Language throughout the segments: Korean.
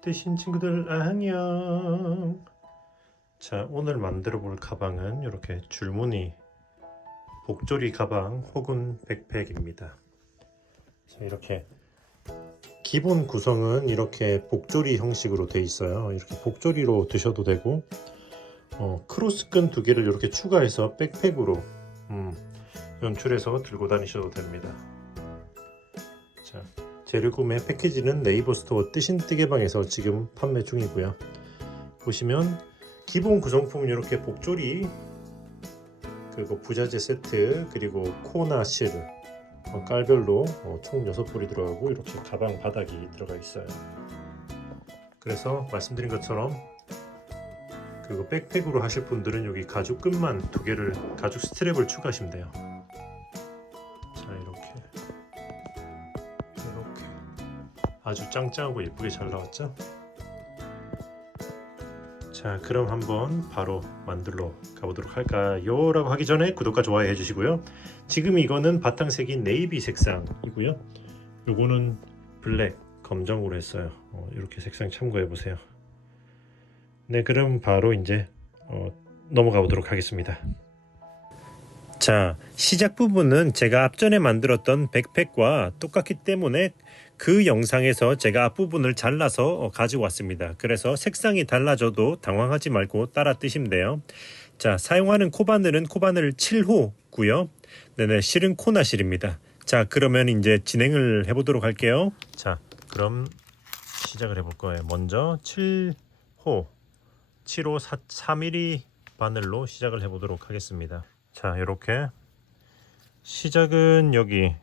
뜨신 친구들 안녕. 자, 오늘 만들어 볼 가방은 이렇게 줄무늬 복조리 가방 혹은 백팩입니다. 자, 이렇게 기본 구성은 이렇게 복조리 형식으로 돼 있어요. 이렇게 복조리로 드셔도 되고 크로스끈 두 개를 이렇게 추가해서 백팩으로 연출해서 들고 다니셔도 됩니다. 자, 재료 구매 패키지는 네이버 스토어 뜨신 뜨개방에서 지금 판매 중이고요. 보시면 기본 구성품은 이렇게 복조리, 그리고 부자재 세트, 그리고 코나 실, 깔별로 총 6볼이 들어가고 이렇게 가방 바닥이 들어가 있어요. 그래서 말씀드린 것처럼 그리고 백팩으로 하실 분들은 여기 가죽 끈만 두 개를, 가죽 스트랩을 추가하시면 돼요. 자, 이렇게 아주 짱짱하고 예쁘게 잘 나왔죠? 자, 그럼 한번 바로 만들러 가보도록 할까요? 라고 하기 전에 구독과 좋아요 해주시고요. 지금 이거는 바탕색이 네이비 색상이고요. 요거는 블랙, 검정으로 했어요. 이렇게 색상 참고해보세요. 네, 그럼 바로 이제 넘어가 보도록 하겠습니다. 자, 시작 부분은 제가 앞전에 만들었던 백팩과 똑같기 때문에 그 영상에서 제가 앞부분을 잘라서 가지고 왔습니다. 그래서 색상이 달라져도 당황하지 말고 따라 뜨시면 돼요. 자, 사용하는 코바늘은 코바늘 7호고요. 네네, 실은 코나실입니다. 자, 그러면 이제 진행을 해보도록 할게요. 자, 그럼 시작을 해볼 거예요. 먼저 7호 4mm 바늘로 시작을 해보도록 하겠습니다. 자, 이렇게 시작은 여기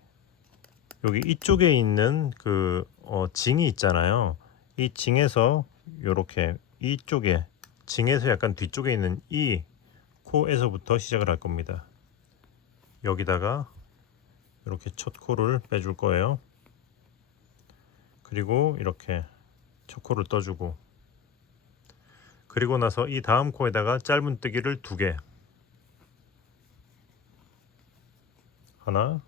이쪽에 있는 그 징이 있잖아요. 이 징에서 이렇게 이쪽에 징에서 약간 뒤쪽에 있는 이 코에서부터 시작을 할 겁니다. 여기다가 이렇게 첫 코를 빼줄 거예요. 그리고 이렇게 첫 코를 떠주고, 그리고 나서 이 다음 코에다가 짧은뜨기를 2개, 하나,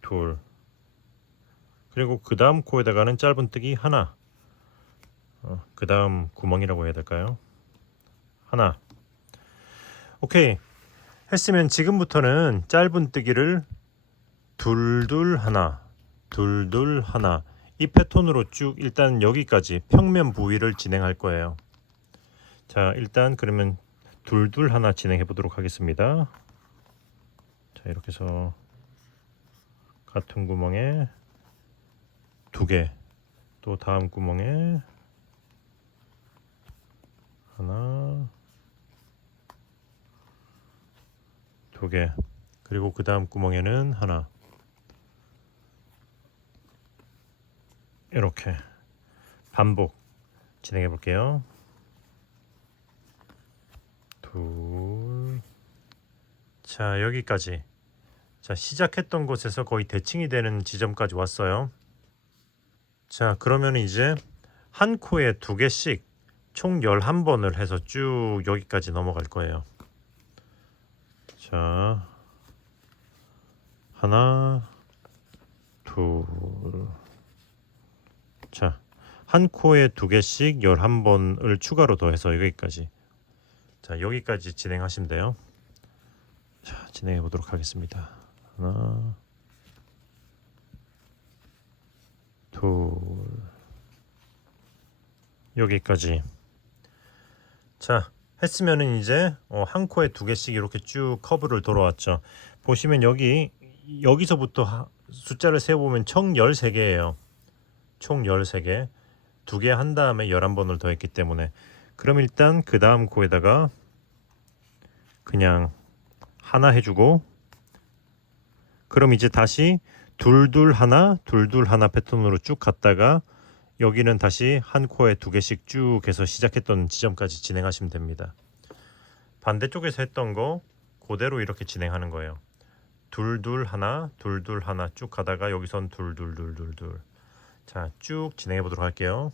둘, 그리고 그 다음 코에다가는 짧은뜨기 하나, 그 다음 구멍이라고 해야 될까요? 하나. 오케이, 했으면 지금부터는 짧은뜨기를 둘둘 하나, 둘둘 하나, 이 패턴으로 쭉 일단 여기까지 평면 부위를 진행할 거예요. 자, 일단 그러면 둘둘 하나 진행해 보도록 하겠습니다. 자, 이렇게 해서 같은 구멍에 2개, 또 다음 구멍에 하나, 2개, 그리고 그 다음 구멍에는 하나. 이렇게 반복 진행해 볼게요. 둘. 자, 여기까지. 자, 시작했던 곳에서 거의 대칭이 되는 지점까지 왔어요. 자, 그러면 이제 한 코에 2개씩 총 11번을 해서 쭉 여기까지 넘어갈 거예요. 자, 하나, 둘. 자, 한 코에 2개씩 11번을 추가로 더해서 여기까지. 자, 여기까지 진행하시면 돼요. 자, 진행해 보도록 하겠습니다. 하나, 둘, 여기까지. 자, 했으면은 이제 한 코에 2개씩 이렇게 쭉 커브를 돌아왔죠. 보시면 여기서부터 숫자를 세어보면 총 13개예요. 총 13개. 2개 한 다음에 11번을 더했기 때문에. 그럼 일단 그 다음 코에다가 그냥 하나 해주고, 그럼 이제 다시 둘둘 하나, 둘둘 하나 패턴으로 쭉 갔다가 여기는 다시 한 코에 2개씩 쭉 해서 시작했던 지점까지 진행하시면 됩니다. 반대쪽에서 했던 거 그대로 이렇게 진행하는 거예요. 둘둘 하나, 둘둘 하나 쭉 가다가 여기선 둘둘둘둘둘. 자, 쭉 진행해 보도록 할게요.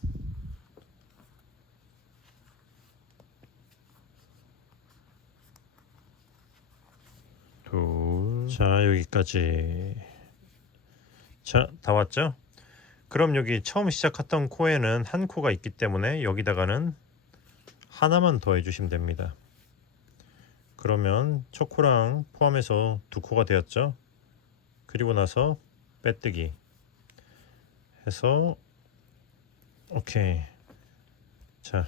둘. 자, 여기까지. 자, 다 왔죠? 그럼 여기 처음 시작했던 코에는 한 코가 있기 때문에 여기다가는 하나만 더 해주시면 됩니다. 그러면 첫 코랑 포함해서 두 코가 되었죠? 그리고 나서 빼뜨기 해서 오케이. 자,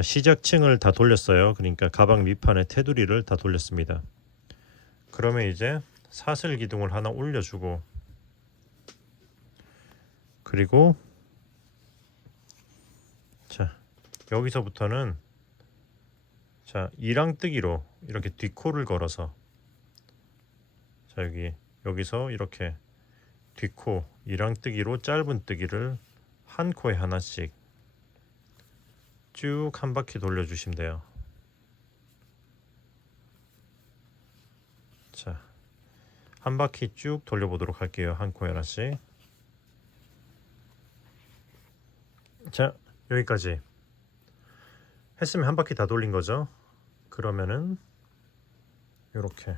시작층을 다 돌렸어요. 그러니까 가방 밑판에 테두리를 다 돌렸습니다. 그러면 이제 사슬 기둥을 하나 올려주고, 그리고 자, 여기서부터는 자, 이랑뜨기로 이렇게 뒷코를 걸어서, 자, 여기서 이렇게 뒷코 이랑뜨기로 짧은 뜨기를 한 코에 하나씩 쭉 한 바퀴 돌려주시면 돼요. 자, 한 바퀴 쭉 돌려보도록 할게요. 한 코에 하나씩. 자, 여기까지 했으면 한 바퀴 다 돌린 거죠. 그러면은 이렇게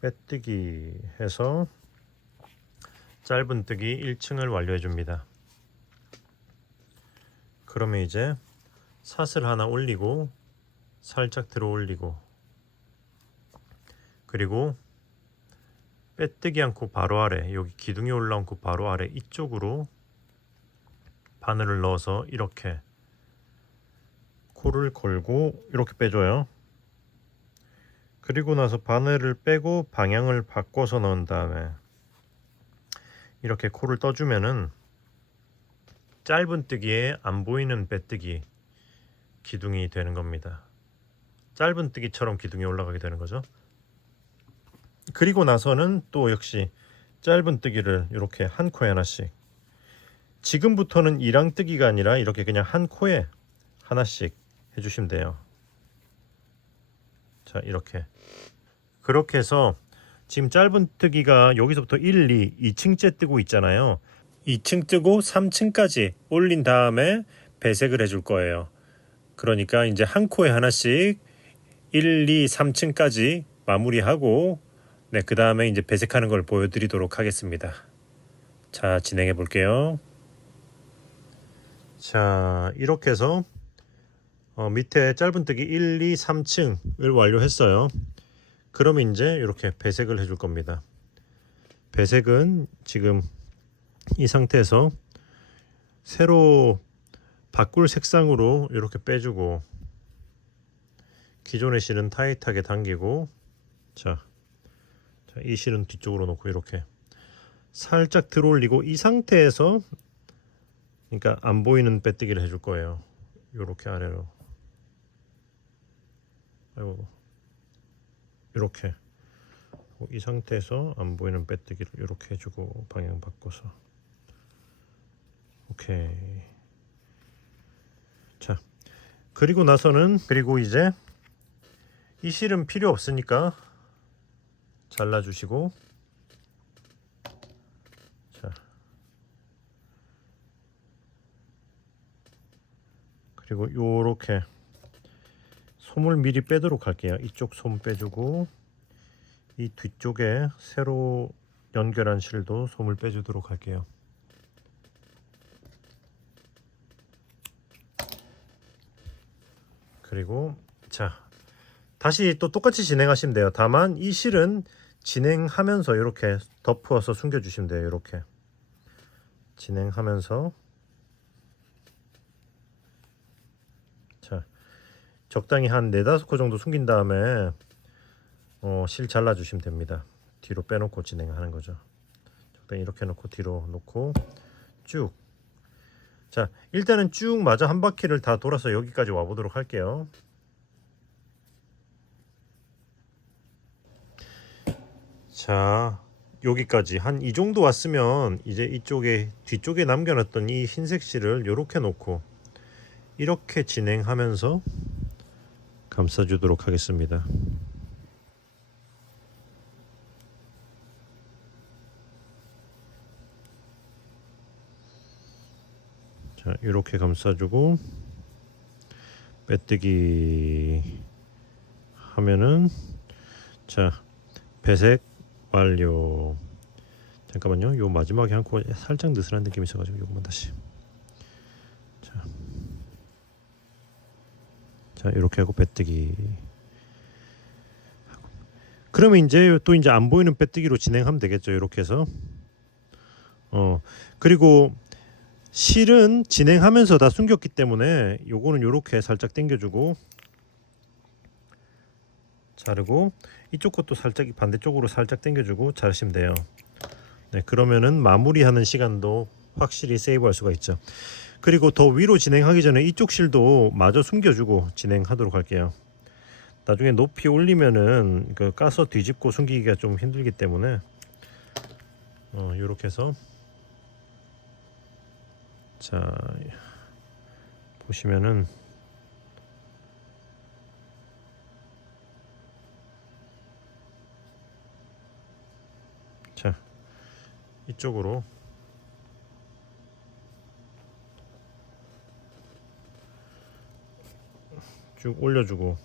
빼뜨기 해서 짧은 뜨기 1층을 완료해 줍니다. 그러면 이제 사슬 하나 올리고 살짝 들어 올리고, 그리고 빼뜨기 한 코 바로 아래, 여기 기둥이 올라온 코 바로 아래 이쪽으로 바늘을 넣어서 이렇게 코를 걸고 이렇게 빼줘요. 그리고 나서 바늘을 빼고 방향을 바꿔서 넣은 다음에 이렇게 코를 떠주면은 짧은 뜨기에 안 보이는 빼뜨기 기둥이 되는 겁니다. 짧은 뜨기처럼 기둥이 올라가게 되는 거죠. 그리고 나서는 또 역시 짧은 뜨기를 이렇게 한 코에 하나씩, 지금부터는 이랑뜨기가 아니라 이렇게 그냥 한 코에 하나씩 해주시면 돼요. 자, 이렇게 그렇게 해서 지금 짧은 뜨기가 여기서부터 1, 2, 2층째 뜨고 있잖아요. 2층 뜨고 3층까지 올린 다음에 배색을 해줄 거예요. 그러니까 이제 한 코에 하나씩 1, 2, 3층까지 마무리하고, 네, 그 다음에 이제 배색하는 걸 보여드리도록 하겠습니다. 자, 진행해 볼게요. 자, 이렇게 해서 밑에 짧은뜨기 1, 2, 3층을 완료했어요. 그러면 이제 이렇게 배색을 해줄 겁니다. 배색은 지금 이 상태에서 새로 바꿀 색상으로 이렇게 빼주고, 기존의 실은 타이트하게 당기고, 자, 이 실은 뒤쪽으로 놓고 이렇게 살짝 들어 올리고, 이 상태에서 그러니까 안 보이는 빼뜨기를 해줄 거예요. 이렇게 아래로, 아이고, 이렇게 이 상태에서 안 보이는 빼뜨기를 이렇게 해주고 방향 바꿔서 오케이. 자, 그리고 나서는, 그리고 이제 이 실은 필요 없으니까 잘라주시고, 자, 그리고 요렇게 솜을 미리 빼도록 할게요. 이쪽 솜 빼주고, 이 뒤쪽에 새로 연결한 실도 솜을 빼주도록 할게요. 그리고 자, 다시 또 똑같이 진행하시면 돼요. 다만 이 실은 진행하면서 이렇게 덮어서 숨겨주시면 돼요. 이렇게 진행하면서, 자, 적당히 한 4-5코 정도 숨긴 다음에 실 잘라주시면 됩니다. 뒤로 빼놓고 진행하는 거죠. 적당히 이렇게 놓고 뒤로 놓고 쭉. 자, 일단은 쭉 마저 한 바퀴를 다 돌아서 여기까지 와보도록 할게요. 자, 여기까지 한 이 정도 왔으면 이제 이쪽에 뒤쪽에 남겨놨던 이 흰색 실을 이렇게 놓고 이렇게 진행하면서 감싸주도록 하겠습니다. 자, 이렇게 감싸주고 빼뜨기 하면은, 자, 배색 완료. 잠깐만요. 요 마지막에 한 코 살짝 느슨한 느낌이 있어가지고 요것만 다시. 자 이렇게 하고 빼뜨기. 그러면 이제 또 이제 안 보이는 빼뜨기로 진행하면 되겠죠. 이렇게 해서. 그리고 실은 진행하면서 다 숨겼기 때문에 요거는 요렇게 살짝 당겨주고 자르고 이쪽 것도 살짝 반대쪽으로 살짝 당겨주고 자르시면 돼요. 네, 그러면은 마무리하는 시간도 확실히 세이브할 수가 있죠. 그리고 더 위로 진행하기 전에 이쪽 실도 마저 숨겨주고 진행하도록 할게요. 나중에 높이 올리면은 그 까서 뒤집고 숨기기가 좀 힘들기 때문에 요렇게 해서 자 보시면은 자 이쪽으로 쭉 올려주고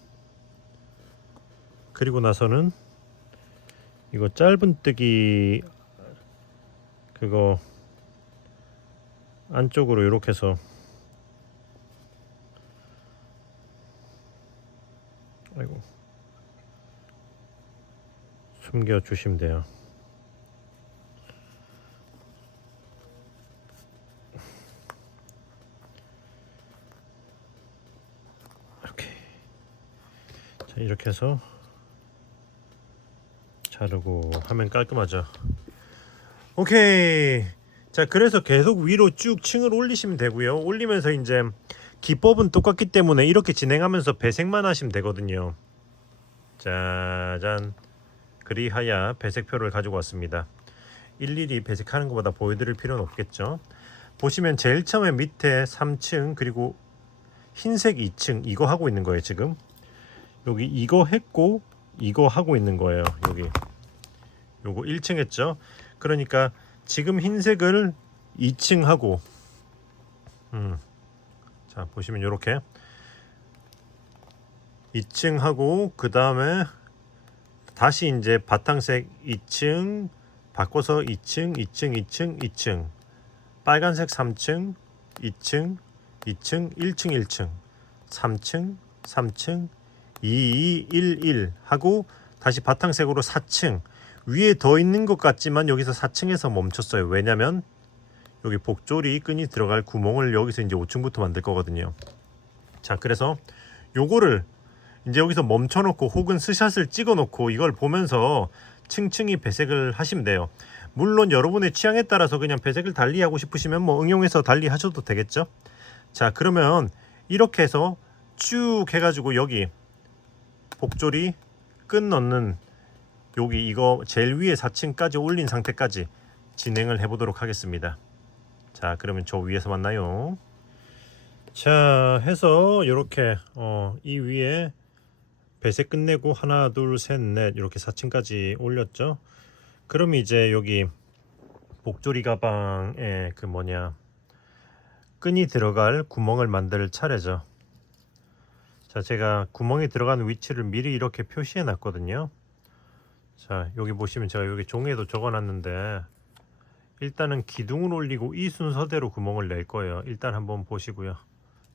그리고 나서는 이거 짧은뜨기 그거 안쪽으로 이렇게 해서 아이고 숨겨 주시면 돼요. 이렇게 자 이렇게 해서 자르고 하면 깔끔하죠. 오케이. 자 그래서 계속 위로 쭉 층을 올리시면 되고요. 올리면서 이제 기법은 똑같기 때문에 이렇게 진행하면서 배색만 하시면 되거든요. 짜잔. 그리하여 배색표를 가지고 왔습니다. 일일이 배색하는 것보다 보여드릴 필요는 없겠죠. 보시면 제일 처음에 밑에 3층 그리고 흰색 2층 이거 하고 있는 거예요. 지금 여기 이거 했고 이거 하고 있는 거예요. 여기 요거 1층 했죠. 그러니까 지금 흰색을 2층 하고 자 보시면 요렇게 2층 하고 그 다음에 다시 이제 바탕색 2층 바꿔서 2층 2층 2층 2층 빨간색 3층 2층 2층 1층 1층 3층 3층 2 2 1 1 하고 다시 바탕색으로 4층 위에 더 있는 것 같지만 여기서 4층에서 멈췄어요. 왜냐면 여기 복조리 끈이 들어갈 구멍을 여기서 이제 5층부터 만들 거거든요. 자 그래서 요거를 이제 여기서 멈춰 놓고 혹은 스샷을 찍어 놓고 이걸 보면서 층층이 배색을 하시면 돼요. 물론 여러분의 취향에 따라서 그냥 배색을 달리 하고 싶으시면 뭐 응용해서 달리 하셔도 되겠죠. 자 그러면 이렇게 해서 쭉 해가지고 여기 복조리 끈 넣는 여기 이거 제일 위에 4층까지 올린 상태까지 진행을 해보도록 하겠습니다. 자 그러면 저 위에서 만나요. 자 해서 이렇게 이 위에 배색 끝내고 하나 둘 셋 넷 이렇게 4층까지 올렸죠. 그럼 이제 여기 복조리 가방에 그 뭐냐 끈이 들어갈 구멍을 만들 차례죠. 자 제가 구멍이 들어가는 위치를 미리 이렇게 표시해 놨거든요. 자 여기 보시면 제가 여기 종이에도 적어 놨는데 일단은 기둥을 올리고 이 순서대로 구멍을 낼 거예요. 일단 한번 보시고요.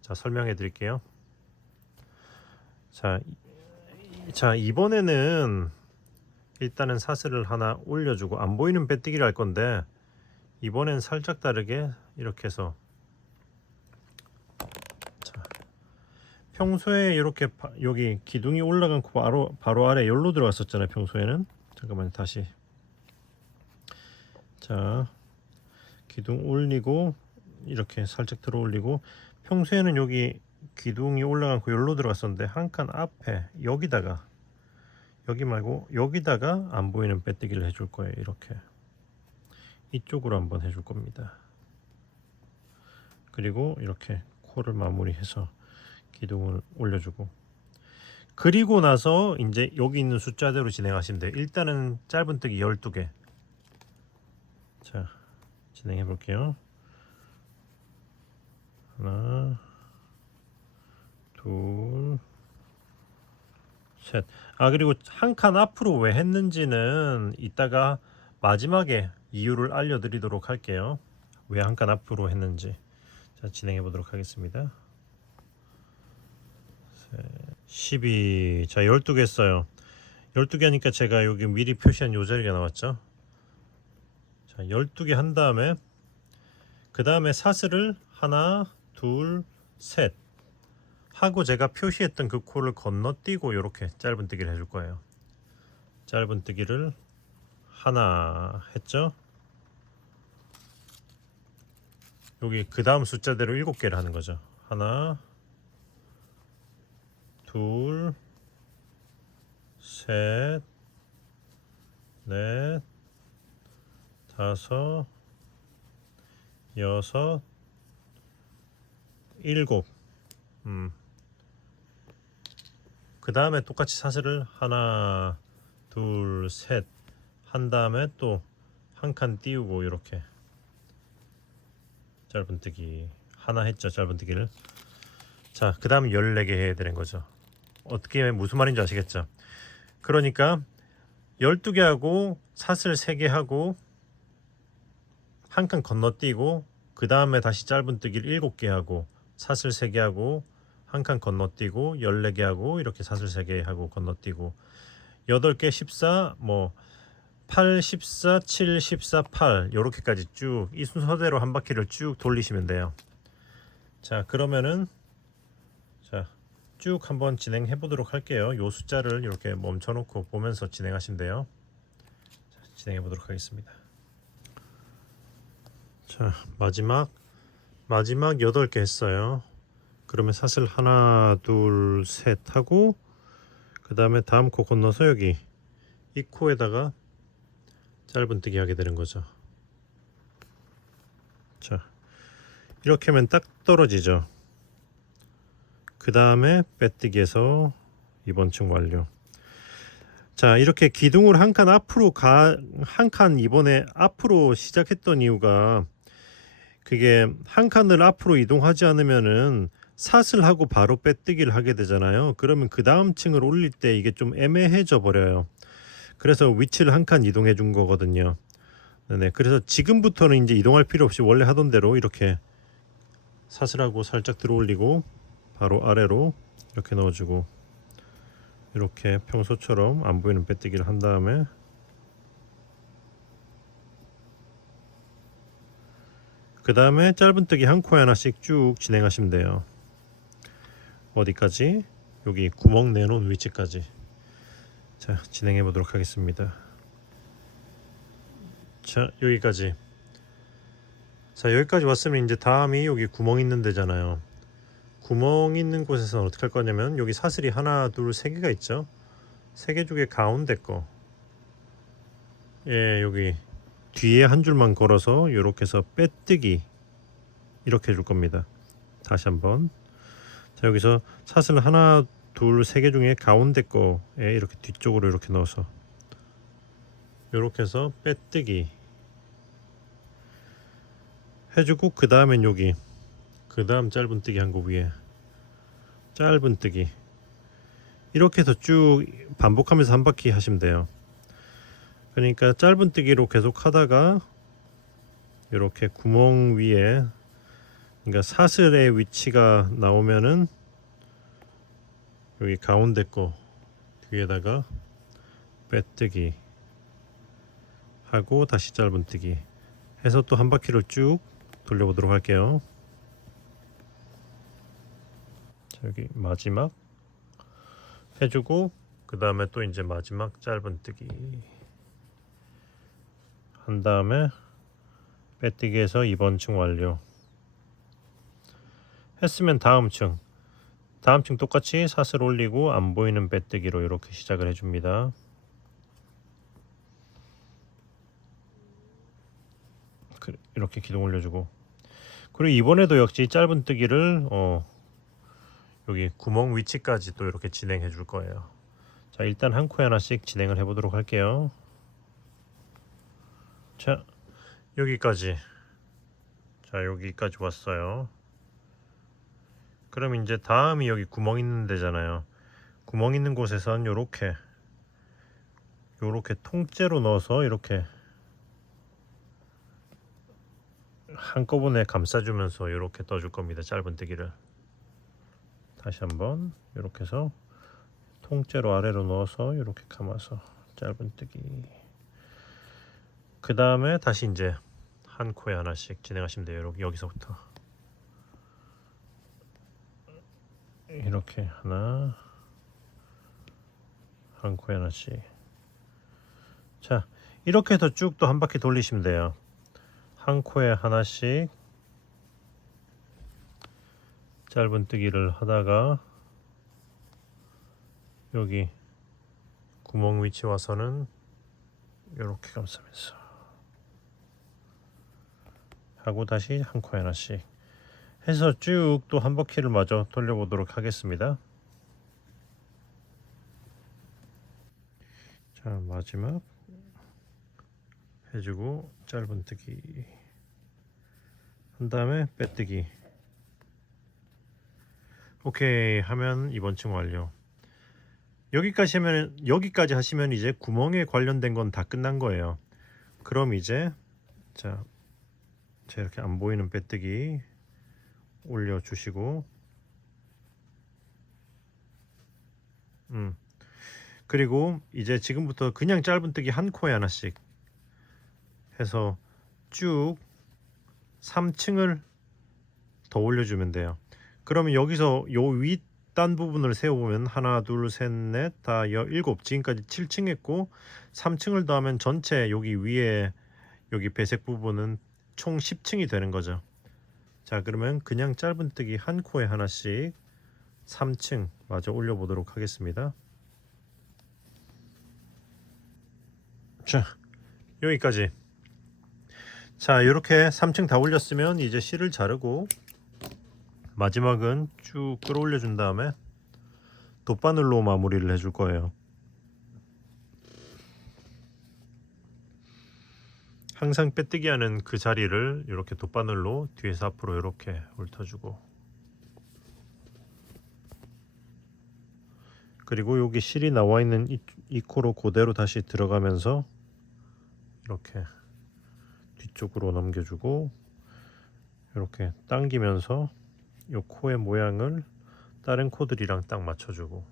자 설명해 드릴게요. 자 이번에는 일단은 사슬을 하나 올려주고 안 보이는 배뜨기를 할 건데 이번엔 살짝 다르게 이렇게 해서 자 평소에 이렇게 여기 기둥이 올라간 바로 아래 열로 들어갔었잖아요. 평소에는 잠깐만 다시 자 기둥 올리고 이렇게 살짝 들어 올리고 평소에는 여기 기둥이 올라가고 열로 들어갔었는데 한 칸 앞에 여기다가 여기 말고 여기다가 안 보이는 빼뜨기를 해줄 거예요. 이렇게 이쪽으로 한번 해줄 겁니다. 그리고 이렇게 코를 마무리해서 기둥을 올려주고 그리고 나서 이제 여기 있는 숫자대로 진행하시면 돼요. 일단은 짧은뜨기 12개 자 진행해 볼게요. 하나 둘 셋. 아 그리고 한 칸 앞으로 왜 했는지는 이따가 마지막에 이유를 알려드리도록 할게요. 왜 한 칸 앞으로 했는지. 자, 진행해 보도록 하겠습니다. 12. 자, 12개 했어요. 12개 하니까 제가 여기 미리 표시한 요 자리가 나왔죠. 자, 12개 한 다음에 그 다음에 사슬을 하나, 둘, 셋 하고 제가 표시했던 그 코를 건너뛰고 이렇게 짧은뜨기를 해줄 거예요. 짧은뜨기를 하나 했죠. 여기 그 다음 숫자대로 7개를 하는 거죠. 하나, 둘, 셋, 넷, 다섯, 여섯, 일곱. 그 다음에 똑같이 사슬을 하나, 둘, 셋 한 다음에 또 한 칸 띄우고 이렇게 짧은뜨기 하나 했죠. 짧은뜨기를. 자, 그 다음 14개 해야 되는 거죠. 어떻게 무슨 말인지 아시겠죠? 그러니까 12개 하고 사슬 3개 하고 한 칸 건너뛰고 그 다음에 다시 짧은뜨기를 7개 하고 사슬 3개 하고 한 칸 건너뛰고 14개 하고 이렇게 사슬 3개 하고 건너뛰고 8개 14 뭐 8, 14, 7, 14, 8 요렇게까지 쭉 이 순서대로 한 바퀴를 쭉 돌리시면 돼요. 자, 그러면은 자, 쭉 한번 진행해 보도록 할게요. 요 숫자를 이렇게 멈춰 놓고 보면서 진행하시면 돼요. 자, 진행해 보도록 하겠습니다. 자, 마지막 8개 했어요. 그러면 사슬 하나, 둘, 셋 하고 그 다음에 다음 코 건너서 여기 이 코에다가 짧은뜨기 하게 되는 거죠. 자, 이렇게 하면 딱 떨어지죠. 그 다음에 빼뜨기해서 이번 층 완료. 자, 이렇게 기둥을 한 칸 앞으로 한 칸 이번에 앞으로 시작했던 이유가 그게 한 칸을 앞으로 이동하지 않으면은 사슬하고 바로 빼뜨기를 하게 되잖아요. 그러면 그 다음 층을 올릴 때 이게 좀 애매해져 버려요. 그래서 위치를 한 칸 이동해 준 거거든요. 네, 그래서 지금부터는 이제 이동할 필요 없이 원래 하던 대로 이렇게 사슬하고 살짝 들어 올리고 바로 아래로 이렇게 넣어주고 이렇게 평소처럼 안 보이는 빼뜨기를 한 다음에 그 다음에 짧은뜨기 한 코에 하나씩 쭉 진행하시면 돼요. 어디까지? 여기 구멍 내놓은 위치까지. 자, 진행해 보도록 하겠습니다. 자, 여기까지. 자, 여기까지 왔으면 이제 다음이 여기 구멍 있는 데잖아요. 구멍 있는 곳에서는 어떻게 할 거냐면 여기 사슬이 하나, 둘, 3개가 있죠. 3개 중에 가운데 거. 예, 여기 뒤에 한 줄만 걸어서 이렇게 해서 빼뜨기 이렇게 해줄 겁니다. 다시 한번. 자, 여기서 사슬 하나, 둘, 3개 중에 가운데 거에 이렇게 뒤쪽으로 이렇게 넣어서 이렇게 해서 빼뜨기 해주고 그 다음엔 여기 그 다음 짧은뜨기 한 거 위에 짧은뜨기 이렇게 해서 쭉 반복하면서 한 바퀴 하시면 돼요. 그러니까 짧은뜨기로 계속 하다가 이렇게 구멍 위에 그러니까 사슬의 위치가 나오면은 여기 가운데 거 뒤에다가 빼뜨기 하고 다시 짧은뜨기 해서 또 한 바퀴를 쭉 돌려보도록 할게요. 자, 여기 마지막 해주고 그 다음에 또 이제 마지막 짧은뜨기 한 다음에 빼뜨기해서 이번 층 완료 했으면 다음 층 똑같이 사슬 올리고 안 보이는 빼뜨기로 이렇게 시작을 해줍니다. 이렇게 기둥 올려주고 그리고 이번에도 역시 짧은뜨기를 여기 구멍 위치까지 또 이렇게 진행해 줄 거예요. 자, 일단 한 코에 하나씩 진행을 해 보도록 할게요. 자, 여기까지 왔어요. 그럼 이제 다음이 여기 구멍 있는 데잖아요. 구멍 있는 곳에선 요렇게 통째로 넣어서 이렇게 한꺼번에 감싸주면서 이렇게 떠줄 겁니다. 짧은뜨기를 다시 한번 이렇게 해서 통째로 아래로 넣어서 이렇게 감아서 짧은뜨기. 그 다음에 다시 이제 한 코에 하나씩 진행하시면 돼요. 여기서부터 이렇게 하나, 한 코에 하나씩. 자, 이렇게 해서 쭉 또 한 바퀴 돌리시면 돼요. 한 코에 하나씩 짧은뜨기를 하다가 여기 구멍 위치 와서는 이렇게 감싸면서 하고 다시 한 코에 하나씩 해서 쭉 또 한 바퀴를 마저 돌려보도록 하겠습니다. 자, 마지막 해주고 짧은뜨기 한 다음에 빼뜨기. 오케이 하면 이번 층 완료. 여기까지 하시면 이제 구멍에 관련된 건 다 끝난 거예요. 그럼 이제 자 이렇게 안 보이는 빼뜨기 올려주시고 그리고 이제 지금부터 그냥 짧은뜨기 한 코에 하나씩 해서 쭉 3층을 더 올려주면 돼요. 그러면 여기서 요 윗단 부분을 세워보면 하나 둘셋넷 다 7, 지금까지 7층 했고 3층을 더하면 전체 여기 위에 여기 배색 부분은 총 10층이 되는 거죠. 자, 그러면 그냥 짧은뜨기 한 코에 하나씩 3층 마저 올려보도록 하겠습니다. 자, 여기까지. 자, 이렇게 3층 다 올렸으면 이제 실을 자르고 마지막은 쭉 끌어올려 준 다음에 돗바늘로 마무리를 해줄 거예요. 항상 빼뜨기 하는 그 자리를 이렇게 돗바늘로 뒤에서 앞으로 이렇게 훑어주고, 그리고 여기 실이 나와 있는 이 코로 그대로 다시 들어가면서 이렇게 뒤쪽으로 넘겨주고 이렇게 당기면서 이 코의 모양을 다른 코들이랑 딱 맞춰주고,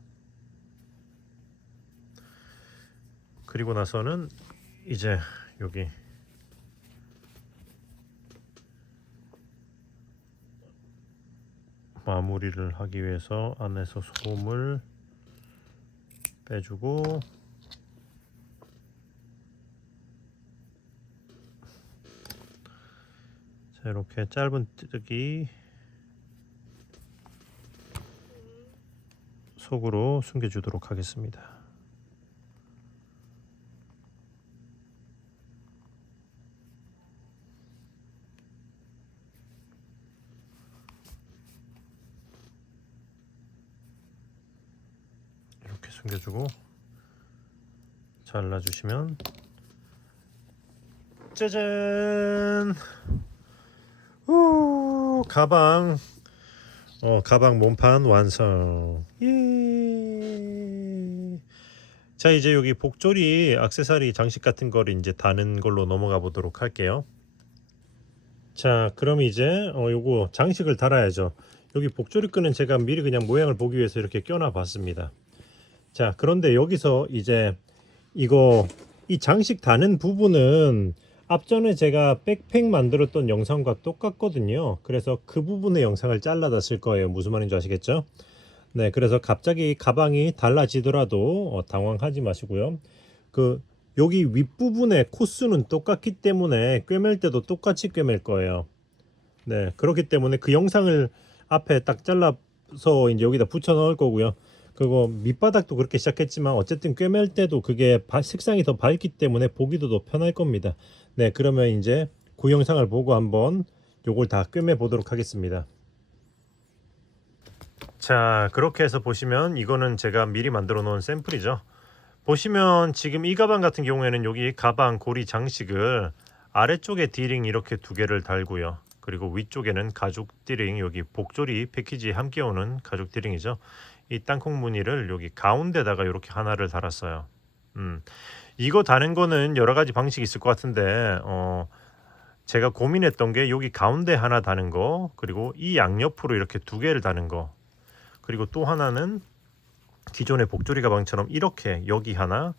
그리고 나서는 이제 여기 마무리를 하기 위해서 안에서 솜을 빼주고 자, 이렇게 짧은뜨기 속으로 숨겨주도록 하겠습니다. 이렇게 숨겨주고 잘라주시면 짜잔! 우, 가방 몸판 완성. 예. 자, 이제 여기 복조리 액세서리 장식 같은 걸 이제 다는 걸로 넘어가 보도록 할게요. 자, 그럼 이제 요거 장식을 달아야죠. 여기 복조리 끈은 제가 미리 그냥 모양을 보기 위해서 이렇게 껴놔 봤습니다. 자, 그런데 여기서 이제 이 장식 다는 부분은 앞전에 제가 백팩 만들었던 영상과 똑같거든요. 그래서 그 부분의 영상을 잘라다 쓸 거예요. 무슨 말인지 아시겠죠? 네, 그래서 갑자기 가방이 달라지더라도 당황하지 마시고요. 여기 윗부분의 코스는 똑같기 때문에 꿰맬 때도 똑같이 꿰맬 거예요. 네, 그렇기 때문에 그 영상을 앞에 딱 잘라서 이제 여기다 붙여 넣을 거고요. 그리고 밑바닥도 그렇게 시작했지만 어쨌든 꿰맬 때도 그게 색상이 더 밝기 때문에 보기도 더 편할 겁니다. 네, 그러면 이제 그 영상을 보고 한번 요걸 다 꿰매 보도록 하겠습니다. 자, 그렇게 해서 보시면 이거는 제가 미리 만들어 놓은 샘플이죠. 보시면 지금 이 가방 같은 경우에는 여기 가방 고리 장식을 아래쪽에 D링 이렇게 두 개를 달고요. 그리고 위쪽에는 가죽 D링, 여기 복조리 패키지에 함께 오는 가죽 D링이죠. 이 땅콩 무늬를 여기 가운데다가 이렇게 하나를 달았어요. 이거 다는 거는 여러 가지 방식이 있을 것 같은데 제가 고민했던 게 여기 가운데 하나 다는 거, 그리고 이 양옆으로 이렇게 두 개를 다는 거, 그리고 또 하나는 기존의 복조리 가방처럼 이렇게 여기 하나,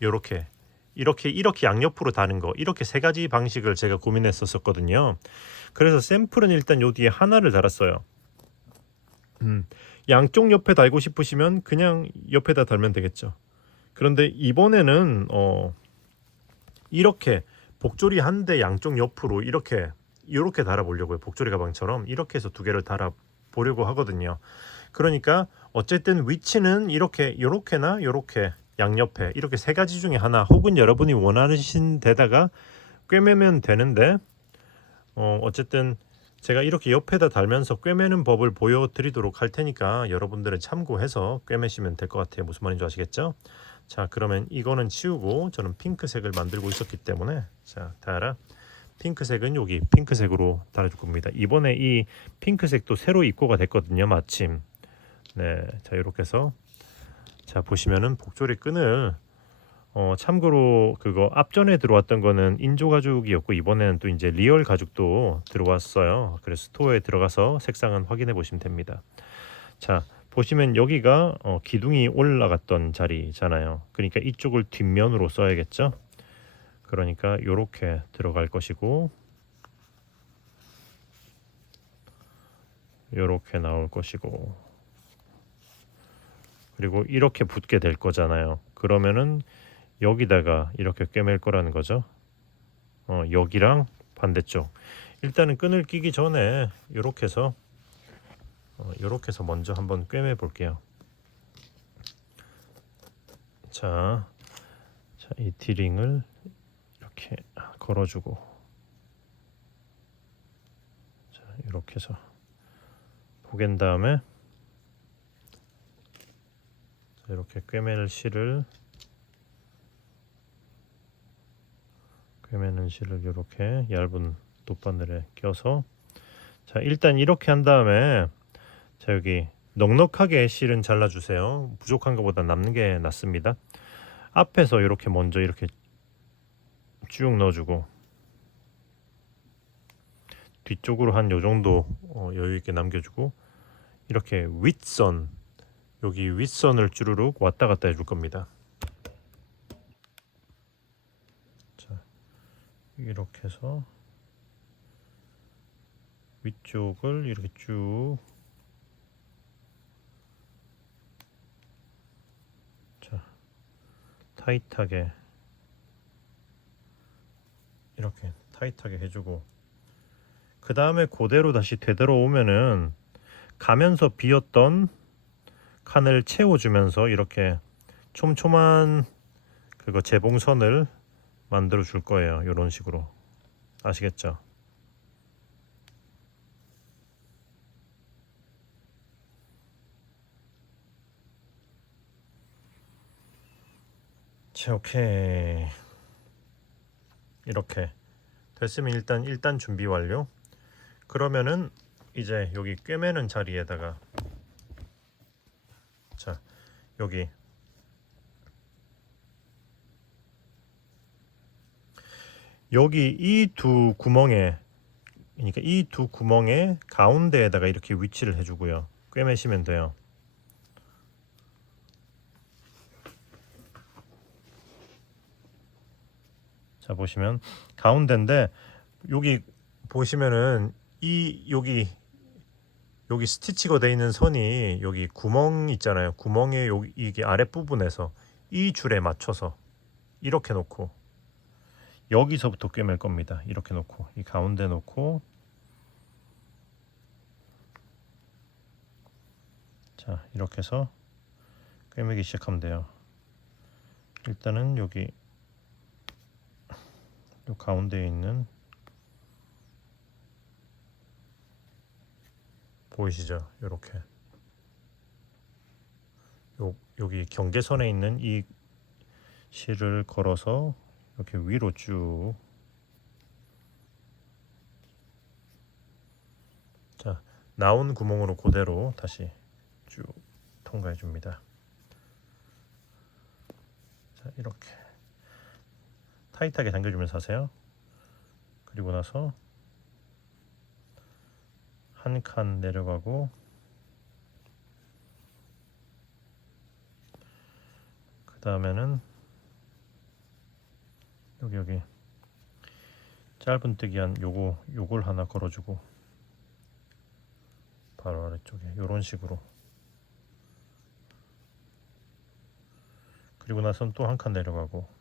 요렇게 이렇게 양옆으로 다는 거, 이렇게 세 가지 방식을 제가 고민했었거든요. 그래서 샘플은 일단 요 뒤에 하나를 달았어요. 양쪽 옆에 달고 싶으시면 그냥 옆에다 달면 되겠죠. 그런데 이번에는 이렇게 복조리 한 대 양쪽 옆으로 이렇게 달아보려고요. 복조리 가방처럼 이렇게 해서 두 개를 달아보려고 하거든요. 그러니까 어쨌든 위치는 요렇게나 요렇게 양옆에 이렇게 세 가지 중에 하나, 혹은 여러분이 원하신 데다가 꿰매면 되는데, 어쨌든 제가 이렇게 옆에다 달면서 꿰매는 법을 보여드리도록 할 테니까 여러분들은 참고해서 꿰매시면 될 것 같아요. 무슨 말인지 아시겠죠? 자, 그러면 이거는 치우고 저는 핑크색을 만들고 있었기 때문에, 자, 달아. 핑크색은 여기 핑크색으로 달아줄 겁니다. 이번에 이 핑크색도 새로 입고가 됐거든요, 마침. 네, 자, 이렇게 해서, 자, 보시면은 복조리 끈을 참고로 그거 앞전에 들어왔던 거는 인조 가죽이었고, 이번에는 또 이제 리얼 가죽도 들어왔어요. 그래서 스토어에 들어가서 색상은 확인해 보시면 됩니다. 자, 보시면 여기가 기둥이 올라갔던 자리잖아요. 그러니까 이쪽을 뒷면으로 써야겠죠. 그러니까 이렇게 들어갈 것이고, 이렇게 나올 것이고, 그리고 이렇게 붙게 될 거잖아요. 그러면은 여기다가 이렇게 꿰맬 거라는 거죠. 여기랑 반대쪽. 일단은 끈을 끼기 전에 이렇게 해서 먼저 한번 꿰매 볼게요. 자, 이 디링을 이렇게 걸어주고, 자, 이렇게 해서 포갠 다음에, 자, 이렇게 꿰매는 실을 이렇게 얇은 돗바늘에 껴서, 자, 일단 이렇게 한 다음에, 자, 여기 넉넉하게 실은 잘라주세요. 부족한 것보다 남는 게 낫습니다. 앞에서 이렇게 먼저 이렇게 쭉 넣어주고, 뒤쪽으로 한 요 정도 여유 있게 남겨주고, 이렇게 윗선, 여기 윗선을 쭈르륵 왔다 갔다 해줄 겁니다. 자, 이렇게 해서 위쪽을 이렇게 쭉, 자, 타이트하게 이렇게 타이트하게 해주고, 그 다음에 그대로 다시 되돌아오면은 가면서 비었던 칸을 채워주면서 이렇게 촘촘한 그거 재봉선을 만들어 줄 거예요. 이런 식으로. 아시겠죠? 자, 오케이. 이렇게 됐으면 일단 준비 완료. 그러면은 이제 여기 꿰매는 자리에다가, 자, 여기 이 두 구멍에, 그러니까 이 두 구멍의 가운데에다가 이렇게 위치를 해주고요. 꿰매시면 돼요. 자, 보시면 가운데인데, 여기 보시면은 여기 스티치가 되어 있는 선이, 여기 구멍 있잖아요. 구멍에 여기 이게 아랫부분에서 이 줄에 맞춰서 이렇게 놓고, 여기서부터 꿰맬 겁니다. 이렇게 놓고, 이 가운데 놓고, 자, 이렇게 해서 꿰매기 시작하면 돼요. 일단은 여기 요 가운데에 있는, 보이시죠? 이렇게 여기 경계선에 있는 이 실을 걸어서 이렇게 위로 쭉, 자, 나온 구멍으로 그대로 다시 쭉 통과해 줍니다. 자, 이렇게 타이트하게 당겨주면서 하세요. 그리고 나서 한 칸 내려가고 그 다음에는 여기 짧은뜨기 한 요걸 하나 걸어주고 바로 아래쪽에 요런 식으로. 그리고 나선 또 한 칸 내려가고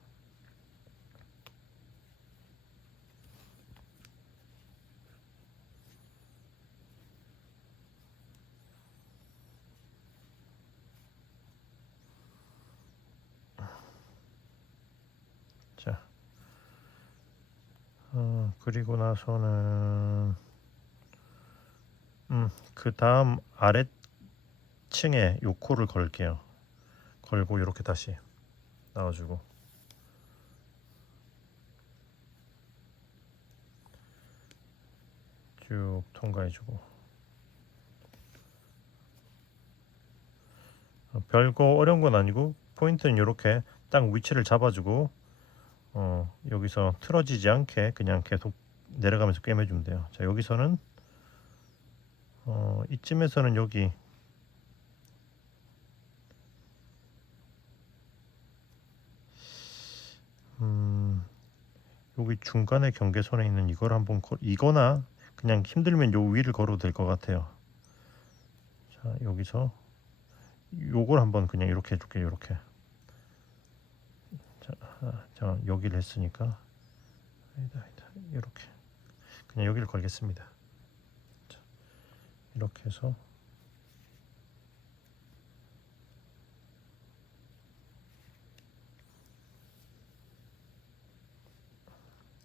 자 그리고 나서는 그 다음 아래층에 요 코를 걸게요. 걸고 이렇게 다시 나와주고 쭉 통과해주고 별거 어려운 건 아니고 포인트는 이렇게 딱 위치를 잡아주고 여기서 틀어지지 않게 그냥 계속 내려가면서 꿰매주면 돼요. 자 여기서는 이쯤에서는 여기 여기 중간에 경계선에 있는 이걸 한번 이거나 그냥 힘들면 요 위를 걸어도 될 것 같아요. 자 여기서 요걸 한번 그냥 이렇게 해줄게요. 이렇게 자 여기를 했으니까 아니다 이렇게 그냥 여기를 걸겠습니다. 자, 이렇게 해서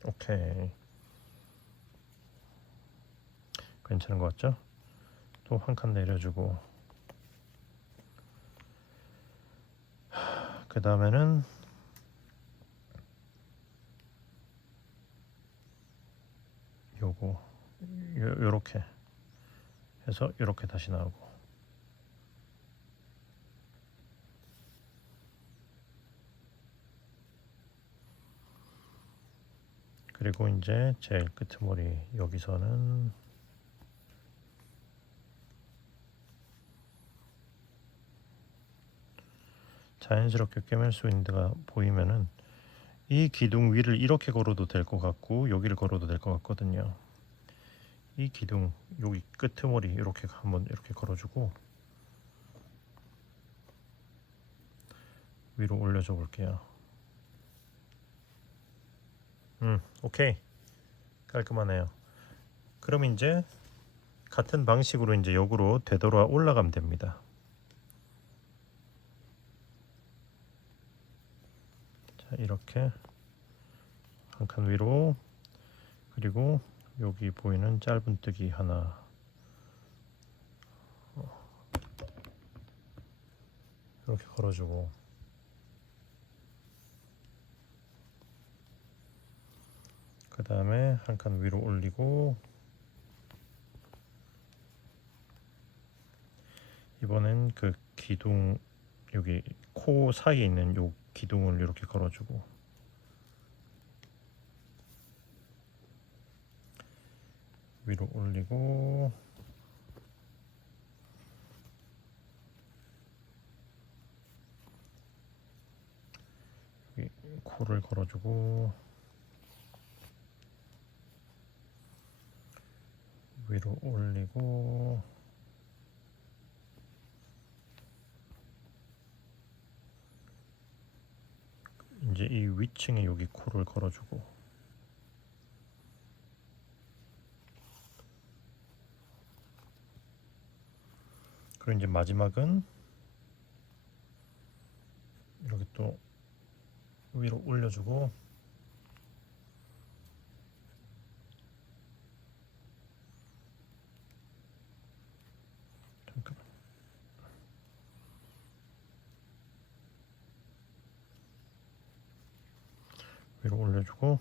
오케이 괜찮은 것 같죠? 또 한 칸 내려주고 그 다음에는 요거 요렇게 해서 요렇게 다시 나오고 그리고 이제 제일 끄트머리 여기서는 자연스럽게 꿰맬 수 있는 데가 보이면은 이 기둥 위를 이렇게 걸어도 될 것 같고 여기를 걸어도 될 것 같거든요. 이 기둥 여기 끄트머리 이렇게 한번 이렇게 걸어주고 위로 올려줘 볼게요. 오케이 깔끔하네요. 그럼 이제 같은 방식으로 이제 역으로 되돌아 올라가면 됩니다. 자 이렇게 한 칸 위로 그리고 여기 보이는 짧은뜨기 하나 이렇게 걸어주고 그 다음에 한 칸 위로 올리고 이번엔 그 기둥 여기 코 사이에 있는 요 기둥을 이렇게 걸어주고 위로 올리고 여기 코를 걸어주고 위로 올리고 이제 이 위층에 여기 코를 걸어주고 그리고 이제 마지막은 이렇게 또 위로 올려주고 잠깐만 위로 올려주고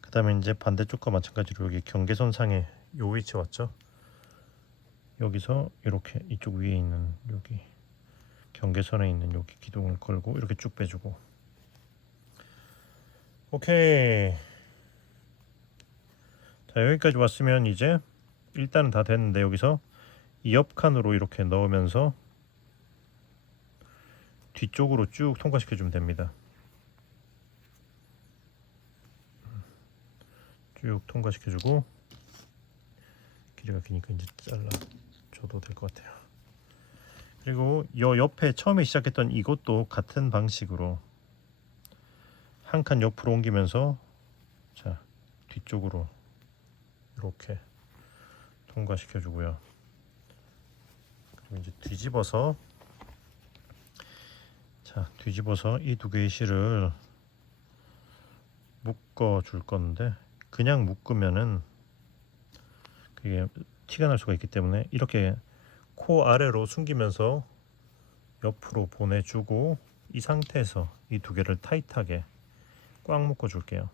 그 다음에 이제 반대쪽과 마찬가지로 여기 경계선 상에 요 위치 왔죠? 여기서 이렇게 이쪽 위에 있는 여기 경계선에 있는 여기 기둥을 걸고 이렇게 쭉 빼주고 오케이 자, 여기까지 왔으면 이제 일단은 다 됐는데, 여기서 이 옆칸으로 이렇게 넣으면서 뒤쪽으로 쭉 통과시켜 주면 됩니다. 쭉 통과시켜 주고, 길이가 기니까 이제 잘라 줘도 될 것 같아요. 그리고 요 옆에 처음에 시작했던 이것도 같은 방식으로 한 칸 옆으로 옮기면서, 자, 뒤쪽으로 이렇게 통과시켜 주고요. 그리고 이제 뒤집어서, 자, 뒤집어서 이 두 개의 실을 묶어 줄 건데, 그냥 묶으면은 그게 티가 날 수가 있기 때문에 이렇게 코 아래로 숨기면서 옆으로 보내주고, 이 상태에서 이 두 개를 타이트하게 꽉 묶어 줄게요.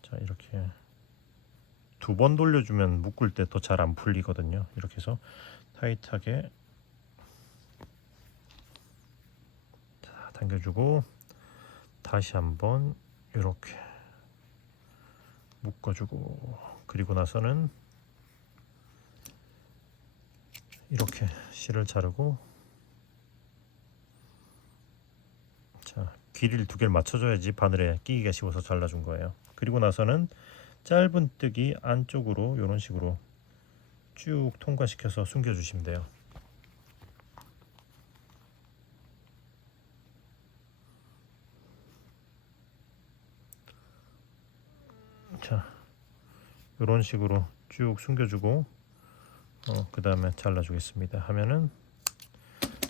자, 이렇게 두 번 돌려주면 묶을 때 더 잘 안 풀리거든요. 이렇게 해서 타이트하게 당겨주고, 다시 한번 이렇게 묶어주고, 그리고 나서는 이렇게 실을 자르고, 자, 길이를 두 개를 맞춰줘야지 바늘에 끼기가 쉬워서 잘라준 거예요. 그리고 나서는 짧은뜨기 안쪽으로 이런 식으로 쭉 통과시켜서 숨겨주시면 돼요. 자, 이런 식으로 쭉 숨겨주고, 그 다음에 잘라주겠습니다 하면은,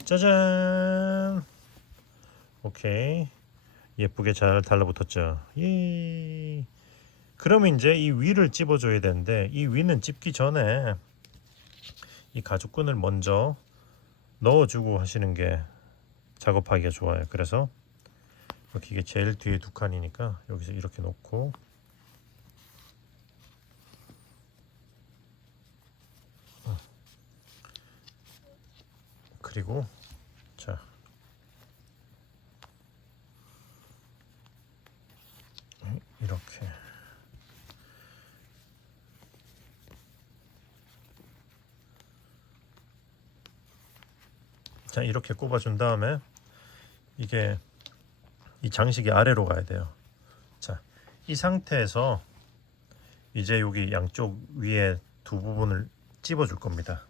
짜잔! 오케이, 예쁘게 잘 달라붙었죠. 예. 그러면 이제 이 위를 찝어줘야 되는데, 이 위는 찝기 전에 이 가죽끈을 먼저 넣어주고 하시는 게 작업하기가 좋아요. 그래서 이렇게, 이게 제일 뒤에 두 칸이니까 여기서 이렇게 놓고, 그리고 자, 이렇게 자, 이렇게 꼽아준 다음에 이게 이 장식이 아래로 가야 돼요. 자, 이 상태에서 이제 여기 양쪽 위에 두 부분을 찝어 줄 겁니다.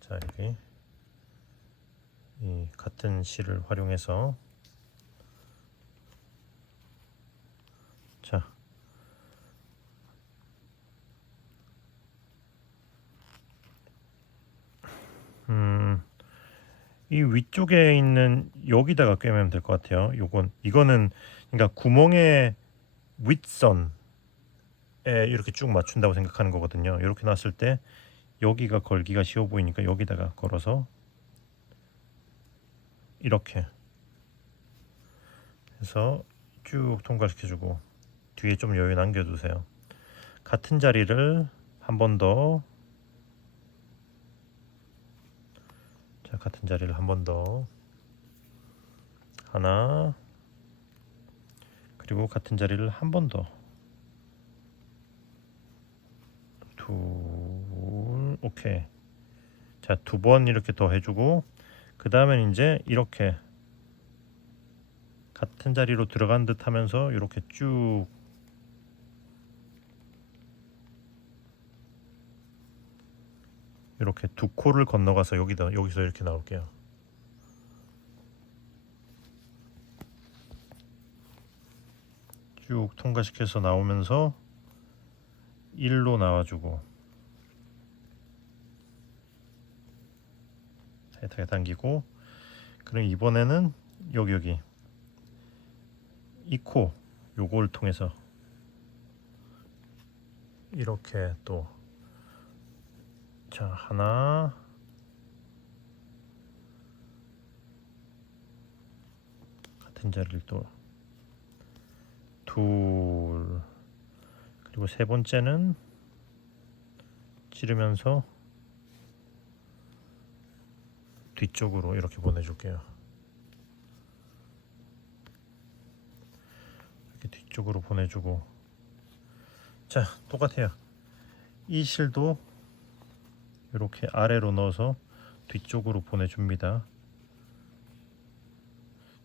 자, 여기 이 같은 실을 활용해서, 자, 이 위쪽에 있는 여기다가 꿰매면 될 것 같아요. 이거는 그러니까 구멍의 윗선에 이렇게 쭉 맞춘다고 생각하는 거거든요. 이렇게 놨을 때 여기가 걸기가 쉬워 보이니까 여기다가 걸어서 이렇게 해서 쭉 통과시켜주고, 뒤에 좀 여유 남겨두세요. 같은 자리를 한 번 더, 자, 같은 자리를 한 번 더, 하나, 그리고 같은 자리를 한 번 더, 둘, 오케이. 자, 두 번 이렇게 더 해주고, 그 다음엔 이제 이렇게 같은 자리로 들어간 듯 하면서 이렇게 쭉 이렇게 두 코를 건너가서 여기서 이렇게 나올게요. 쭉 통과시켜서 나오면서 1로 나와주고, 타이트하게 당기고, 그럼 이번에는 여기 이 코 요걸 통해서 이렇게 또, 자, 하나, 같은 자리를 또 둘, 그리고 세 번째는 찌르면서 뒤쪽으로 이렇게 보내줄게요. 이렇게 뒤쪽으로 보내주고, 자 똑같아요. 이 실도 이렇게 아래로 넣어서 뒤쪽으로 보내줍니다.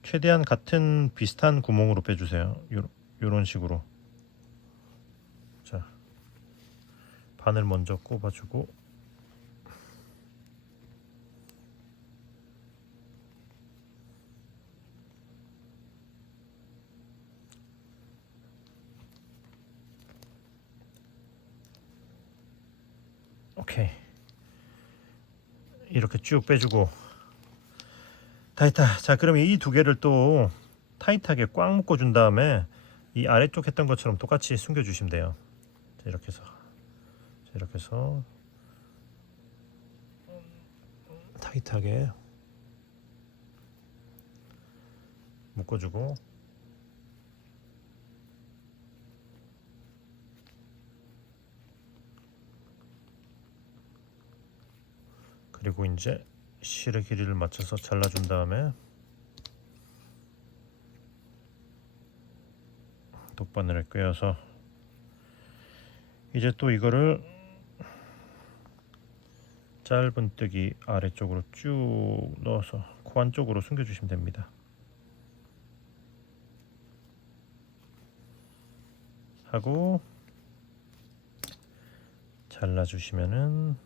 최대한 같은 비슷한 구멍으로 빼주세요. 요런 식으로. 자, 바늘 먼저 꼽아주고, 오케이. 이렇게 쭉 빼주고 다 했다. 자, 그럼 이 두 개를 또 타이트하게 꽉 묶어 준 다음에 이 아래쪽 했던 것처럼 똑같이 숨겨 주시면 돼요. 자, 이렇게 해서 타이트하게 묶어주고, 그리고 이제 실의 길이를 맞춰서 잘라준 다음에 독바늘에 꿰어서 이제 또 이거를 짧은뜨기 아래쪽으로 쭉 넣어서 코 안쪽으로 숨겨주시면 됩니다. 하고 잘라주시면은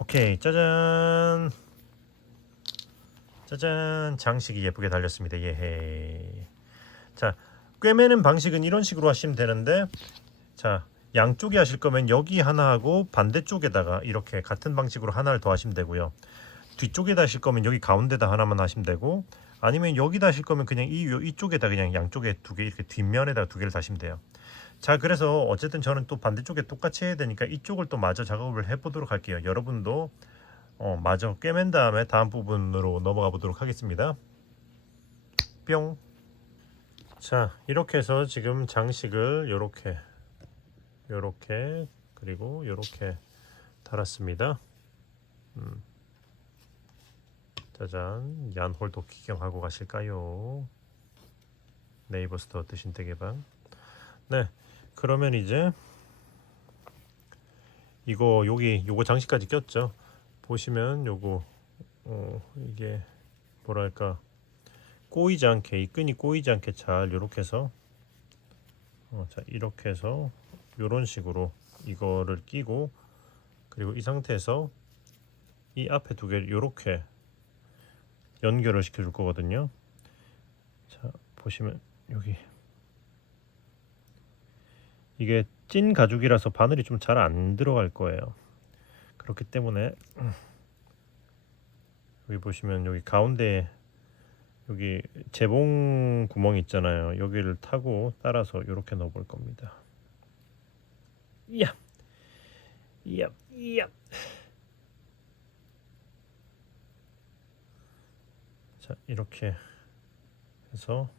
오케이. 짜잔, 짜잔, 장식이 예쁘게 달렸습니다. 예헤. 자, 꿰매는 방식은 이런 식으로 하시면 되는데, 자, 양쪽에 하실 거면 여기 하나 하고 반대쪽에다가 이렇게 같은 방식으로 하나를 더 하시면 되고요. 뒤쪽에다 하실 거면 여기 가운데다 하나만 하시면 되고, 아니면 여기다 하실 거면 그냥 이쪽에다 그냥 양쪽에 두 개, 이렇게 뒷면에다 두 개를 다시면 돼요. 자, 그래서 어쨌든 저는 또 반대쪽에 똑같이 해야 되니까 이쪽을 또 마저 작업을 해보도록 할게요. 여러분도 마저 꿰맨 다음에 다음 부분으로 넘어가 보도록 하겠습니다. 뿅. 자, 이렇게 해서 지금 장식을 요렇게 그리고 요렇게 달았습니다. 짜잔, 얀홀도 기경하고 가실까요? 네이버 스토어 뜨신 댁개방. 네, 그러면 이제 요거 장식까지 꼈죠. 보시면 요거 이게 뭐랄까, 꼬이지 않게, 이 끈이 꼬이지 않게 잘 요렇게 해서 자, 이렇게 해서 요런 식으로 이거를 끼고, 그리고 이 상태에서 이 앞에 두 개를 요렇게 연결을 시켜 줄 거거든요. 자, 보시면 여기 이게 찐 가죽이라서 바늘이 좀 잘 안 들어갈 거예요. 그렇기 때문에 여기 보시면 여기 가운데 여기 재봉 구멍 있잖아요. 여기를 타고 따라서 이렇게 넣어 볼 겁니다. 이야, 이야, 이야. 자, 이렇게 해서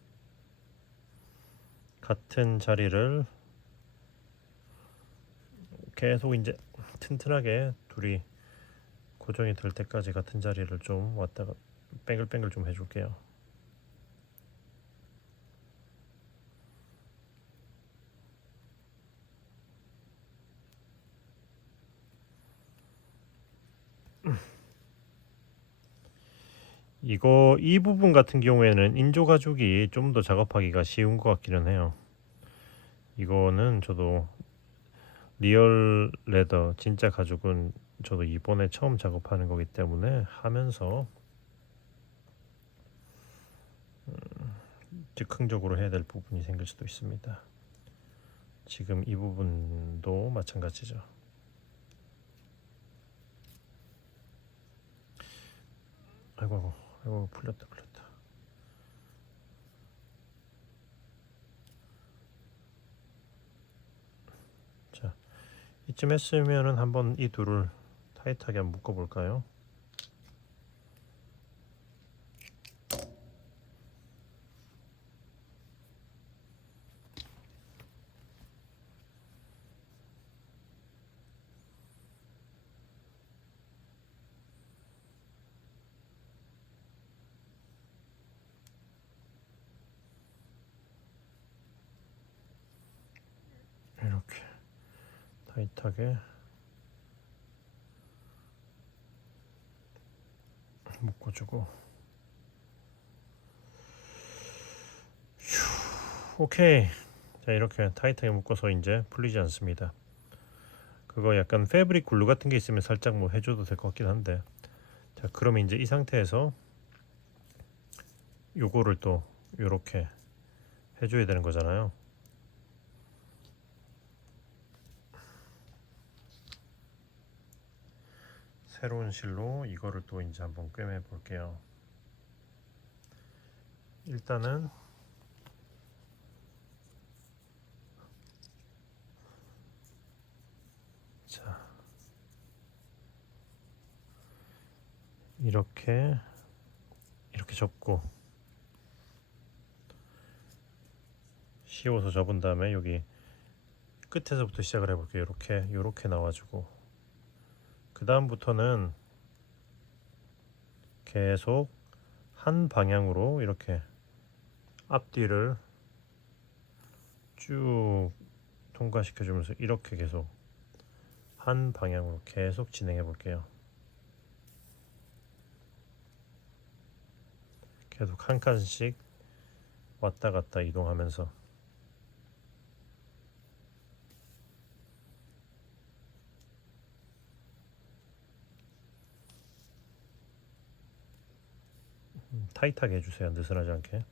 같은 자리를 계속 이제 튼튼하게 둘이 고정이 될 때까지 같은 자리를 좀 왔다가 뱅글뱅글 좀 해줄게요. 이 부분 같은 경우에는 인조 가죽이 좀 더 작업하기가 쉬운 것 같기는 해요. 이거는 저도 리얼 레더 진짜 가죽은 저도 이번에 처음 작업하는 거기 때문에 하면서 즉흥적으로 해야 될 부분이 생길 수도 있습니다. 지금 이 부분도 마찬가지죠. 아이고 풀렸다. 자, 이쯤 했으면은 한번 이 둘을 타이트하게 한번 묶어 볼까요? 타이트하게 묶어주고. 오케이. 자, 이렇게 타이트하게 묶어서 이제 풀리지 않습니다. 그거 약간 패브릭 글루 같은 게 있으면 살짝 뭐 해줘도 될 것 같긴 한데. 자, 그러면 이제 이 상태에서 요거를 또 요렇게 해줘야 되는 거잖아요. 새로운 실로 이거를 또 이제 한번 꿰매 볼게요. 일단은 자, 이렇게 접고 씌워서 접은 다음에 여기 끝에서부터 시작을 해볼게요. 요렇게 나와주고, 그 다음부터는 계속 한 방향으로 이렇게 앞뒤를 쭉 통과시켜 주면서 이렇게 계속 한 방향으로 계속 진행해 볼게요. 계속 한 칸씩 왔다 갔다 이동하면서. 타이트하게 해주세요. 느슨하지 않게.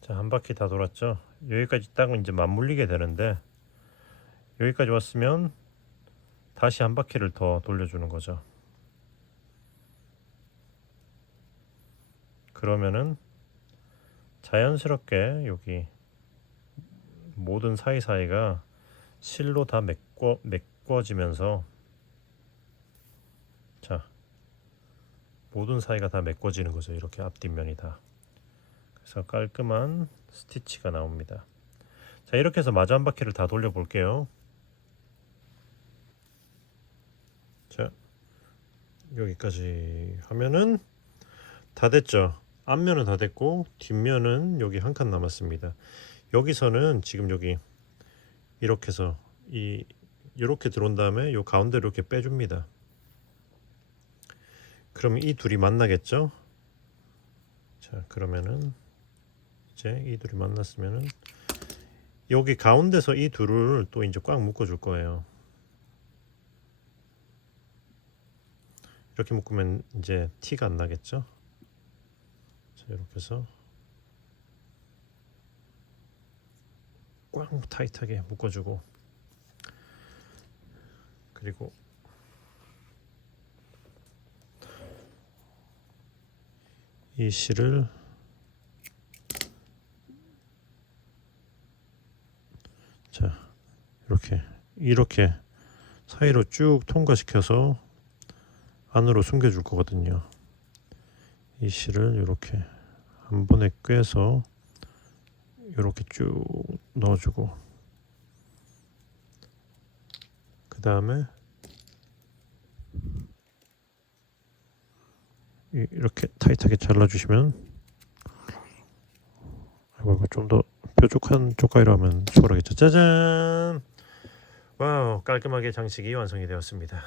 자, 한 바퀴 다 돌았죠. 여기까지 딱 이제 맞물리게 되는데, 여기까지 왔으면 다시 한 바퀴를 더 돌려주는 거죠. 그러면은 자연스럽게 여기 모든 사이사이가 실로 다 메꿔지면서, 자, 모든 사이가 다 메꿔지는 거죠. 이렇게 앞뒷면이 다. 그래서 깔끔한 스티치가 나옵니다. 자, 이렇게 해서 마저 한 바퀴를 다 돌려 볼게요. 자, 여기까지 하면은 다 됐죠. 앞면은 다 됐고 뒷면은 여기 한 칸 남았습니다. 여기서는 지금 여기 이렇게 해서 이렇게 들어온 다음에 요 가운데로 이렇게 빼줍니다. 그러면 이 둘이 만나겠죠. 자, 그러면은 이제 이 둘이 만났으면은 여기 가운데서 이 둘을 또 이제 꽉 묶어 줄 거예요. 이렇게 묶으면 이제 티가 안 나겠죠. 자, 이렇게 해서 꽉 타이트하게 묶어주고, 그리고 이 실을 자, 이렇게 사이로 쭉 통과시켜서 안으로 숨겨줄 거거든요. 이 실을 이렇게 한 번에 꿰서 이렇게 쭉 넣어주고, 그 다음에 이렇게 타이트하게 잘라주시면, 좀 더 뾰족한 쪽가위로 하면 수월하겠죠. 짜잔! 와우, 깔끔하게 장식이 완성이 되었습니다.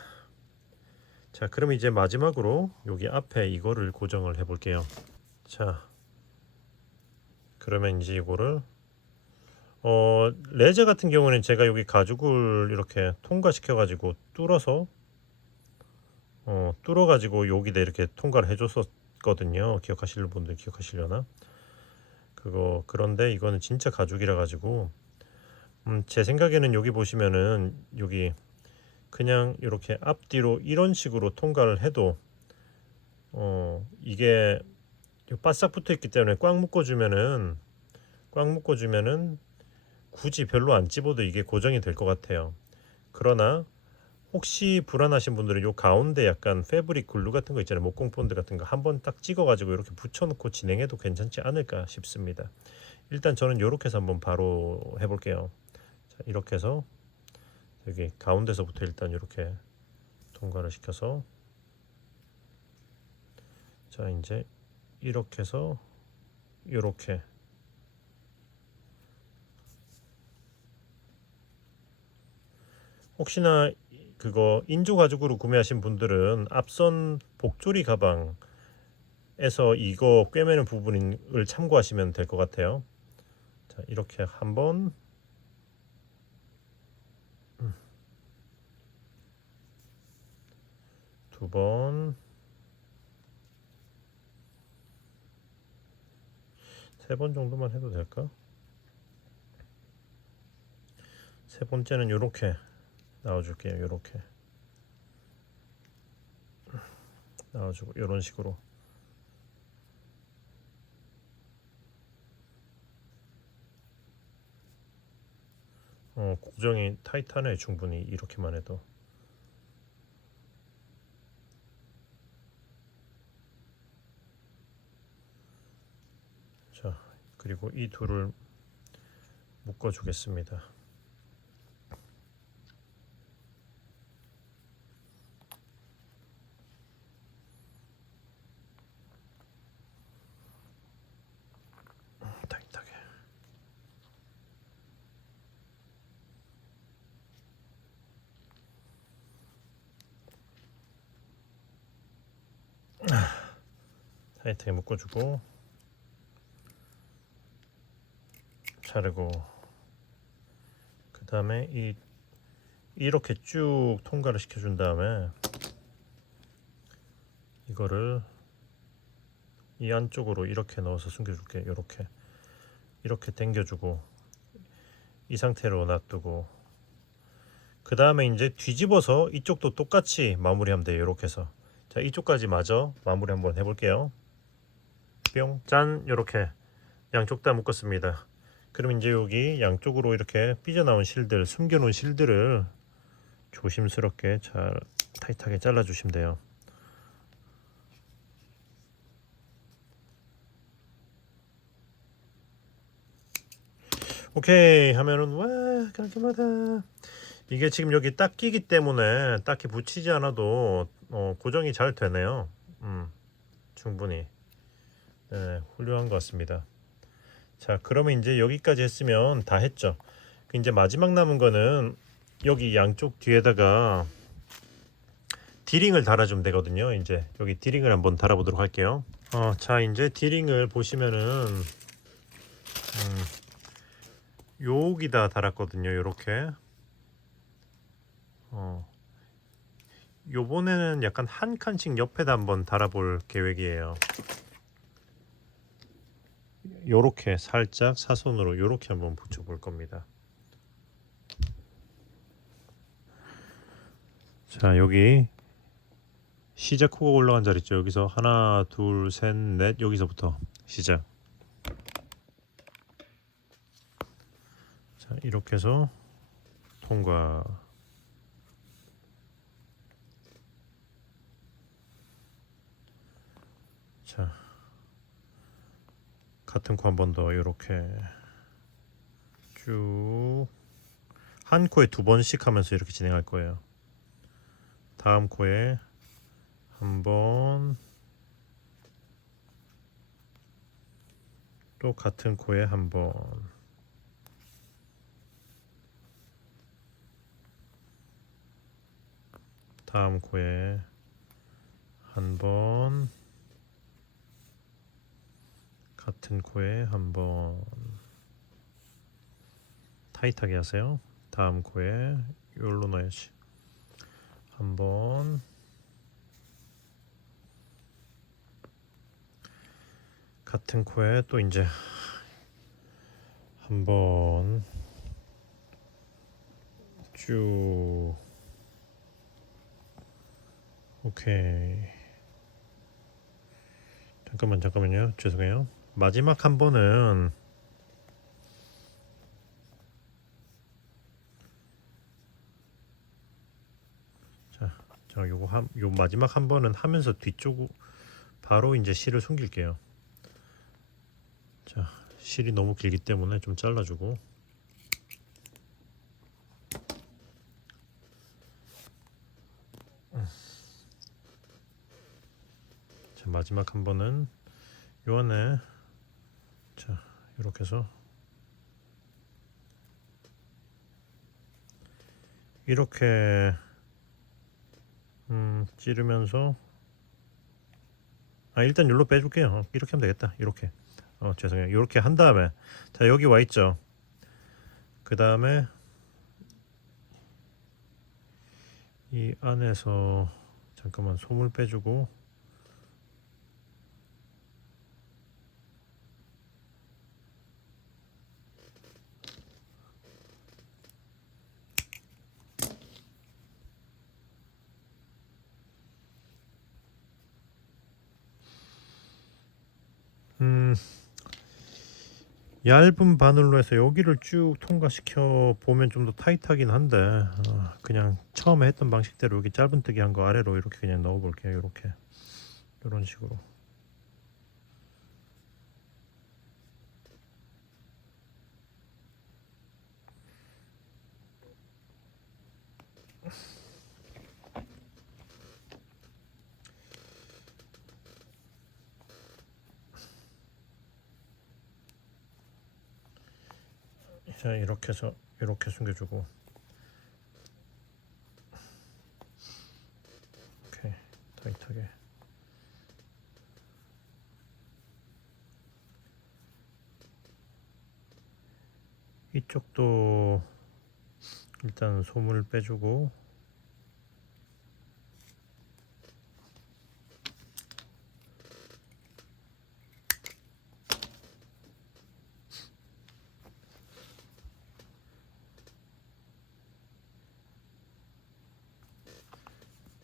자, 그럼 이제 마지막으로 여기 앞에 이거를 고정을 해 볼게요. 자, 그러면 이제 이거를 레저 같은 경우는 제가 여기 가죽을 이렇게 통과시켜 가지고 뚫어 가지고 여기다 이렇게 통과를 해 줬었거든요. 기억하시는 분들 기억하시려나? 그런데 이거는 진짜 가죽이라 가지고 제 생각에는 여기 보시면은 여기 그냥 이렇게 앞뒤로 이런 식으로 통과를 해도 이게 바싹 붙어 있기 때문에 꽉 묶어주면은 굳이 별로 안 집어도 이게 고정이 될 것 같아요. 그러나 혹시 불안하신 분들은 요 가운데 약간 패브릭 글루 같은 거 있잖아요. 목공 본드 같은 거 한번 딱 찍어가지고 이렇게 붙여놓고 진행해도 괜찮지 않을까 싶습니다. 일단 저는 요렇게 해서 한번 바로 해볼게요. 자, 이렇게 해서 여기 가운데서부터 일단 이렇게 통과를 시켜서, 자 이제 이렇게 해서 요렇게, 혹시나 그거 인조 가죽으로 구매하신 분들은 앞선 복조리 가방에서 이거 꿰매는 부분을 참고하시면 될 것 같아요. 자 이렇게 한번, 두 번, 세 번 정도만 해도 될까? 세 번째는 요렇게 나와줄게요. 요렇게 나와주고 요런 식으로. 고정이 타이트하네. 충분히 이렇게만 해도. 자 그리고 이 둘을 묶어 주겠습니다. 타이트하게. 타이트하게 묶어주고 자르고, 그 다음에 이렇게 쭉 통과를 시켜준 다음에 이거를 이 안쪽으로 이렇게 넣어서 숨겨줄게. 이렇게 당겨주고 이 상태로 놔두고, 그 다음에 이제 뒤집어서 이쪽도 똑같이 마무리하면 돼요. 이렇게 해서, 자 이쪽까지 마저 마무리 한번 해볼게요. 뿅, 짠. 이렇게 양쪽 다 묶었습니다. 그럼 이제 여기 양쪽으로 이렇게 삐져나온 실들, 숨겨놓은 실들을 조심스럽게 잘 타이트하게 잘라주시면 돼요. 오케이 하면은, 와 깔끔하다. 이게 지금 여기 딱 끼기 때문에 딱히 붙이지 않아도 고정이 잘 되네요. 충분히 훌륭한 것 같습니다. 자 그러면 이제 여기까지 했으면 다 했죠. 이제 마지막 남은 거는 여기 양쪽 뒤에다가 디링을 달아주면 되거든요. 이제 여기 디링을 한번 달아보도록 할게요. 자 이제 디링을 보시면은 여기다 달았거든요. 요렇게. 요번에는 약간 한 칸씩 옆에다 한번 달아볼 계획이에요. 요렇게 살짝 사선으로 요렇게 한번 붙여볼 겁니다. 자 여기 시작 코가 올라간 자리 있죠. 여기서 하나 둘 셋 넷, 여기서부터 시작. 자 이렇게 해서 통과. 자 같은 코 한 번 더 이렇게 쭉 한 코에 두 번씩 하면서 이렇게 진행할 거예요. 다음 코에 한 번, 또 같은 코에 한 번, 다음 코에 한 번, 같은 코에 한 번. 타이트하게 하세요. 다음 코에 여기로 넣어야지. 한 번, 같은 코에 또 이제 한 번 쭉. 오케이. 잠깐만요. 죄송해요. 마지막 한 번은 자, 요 마지막 한 번은 하면서 뒤쪽 바로 이제 실을 숨길게요. 자, 실이 너무 길기 때문에 좀 잘라주고. 자, 마지막 한 번은 요 안에, 자, 이렇게 해서 이렇게 찌르면서, 일단 여기로 빼줄게요. 이렇게 하면 되겠다. 이렇게. 죄송해요. 이렇게 한 다음에, 자, 여기 와 있죠. 그 다음에 이 안에서 잠깐만 솜을 빼주고, 얇은 바늘로 해서 여기를 쭉 통과시켜 보면 좀 더 타이트하긴 한데, 그냥 처음에 했던 방식대로 여기 짧은뜨기 한 거 아래로 이렇게 그냥 넣어 볼게요. 이렇게, 이런 식으로. 자, 이렇게 해서 이렇게 숨겨주고, 오케이, 타이트하게. 이쪽도 일단 솜을 빼주고,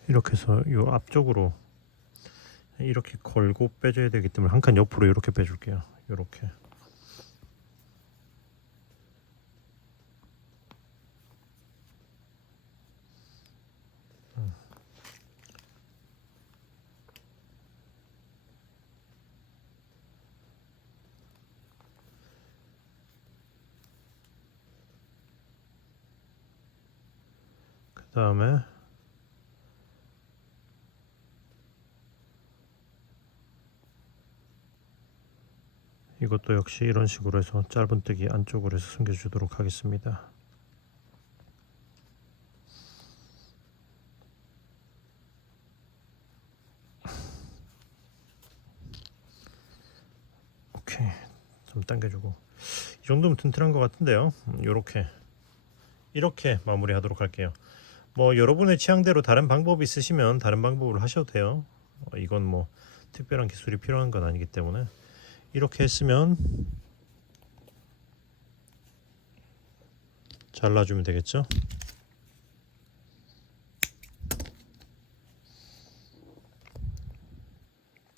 이렇게 해서 요 앞쪽으로 이렇게 걸고 빼줘야 되기 때문에 한 칸 옆으로 이렇게 빼줄게요. 이렇게. 그 다음에 이것도 역시 이런 식으로 해서 짧은뜨기 안쪽으로 해서 숨겨주도록 하겠습니다. 오케이, 좀 당겨주고, 이 정도면 튼튼한 것 같은데요. 이렇게 마무리하도록 할게요. 뭐 여러분의 취향대로 다른 방법이 있으시면 다른 방법으로 하셔도 돼요. 이건 뭐 특별한 기술이 필요한 건 아니기 때문에 이렇게 했으면 잘라주면 되겠죠.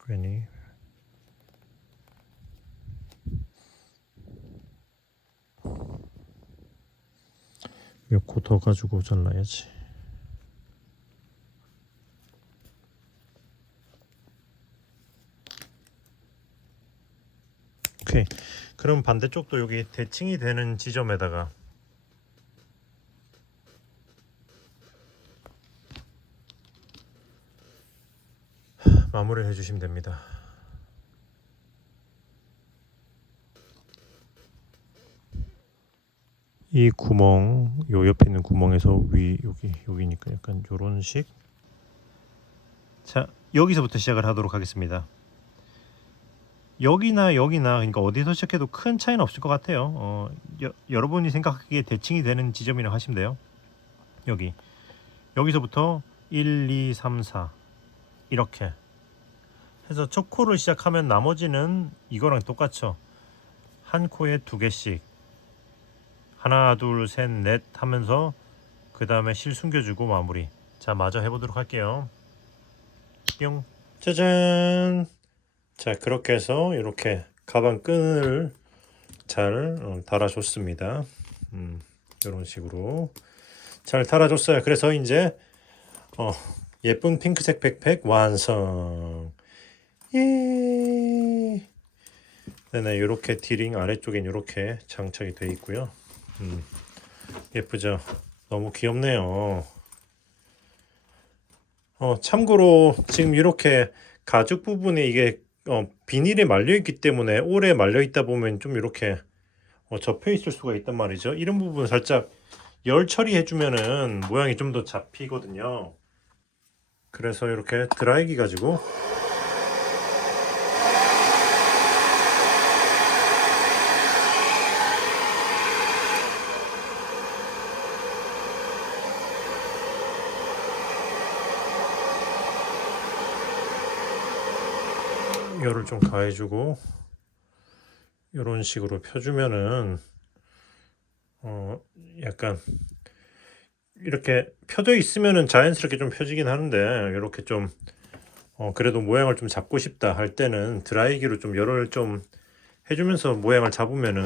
괜히 몇 코 더 가지고 잘라야지. 오케이, 그럼 반대쪽도 여기 대칭이 되는 지점에다가 마무리를 해주시면 됩니다. 이 구멍, 요 옆에 있는 구멍에서 여기니까 약간 요런 식. 자, 여기서부터 시작을 하도록 하겠습니다. 여기나 그러니까 어디서 시작해도 큰 차이는 없을 것 같아요. 여러분이 생각하기에 대칭이 되는 지점이라고 하시면 돼요. 여기서부터 1, 2, 3, 4 이렇게 해서 첫 코를 시작하면 나머지는 이거랑 똑같죠. 한 코에 2개씩 하나, 둘, 셋, 넷 하면서 그 다음에 실 숨겨주고 마무리. 자, 마저 해보도록 할게요. 뿅. 짜잔. 자, 그렇게 해서 이렇게 가방 끈을 잘 달아줬습니다. 이런 식으로 잘 달아줬어요. 그래서 이제 예쁜 핑크색 백팩 완성. 예. 네네, 이렇게 디링 아래쪽엔 이렇게 장착이 되어 있고요. 예쁘죠? 너무 귀엽네요. 참고로 지금 이렇게 가죽 부분에 이게 비닐에 말려 있기 때문에 오래 말려 있다 보면 좀 이렇게 접혀 있을 수가 있단 말이죠. 이런 부분 살짝 열 처리해 주면은 모양이 좀 더 잡히거든요. 그래서 이렇게 드라이기 가지고 열을 좀 가해주고 이런 식으로 펴주면은 약간 이렇게 펴져 있으면은 자연스럽게 좀 펴지긴 하는데 이렇게 좀 그래도 모양을 좀 잡고 싶다 할 때는 드라이기로 좀 열을 좀 해주면서 모양을 잡으면은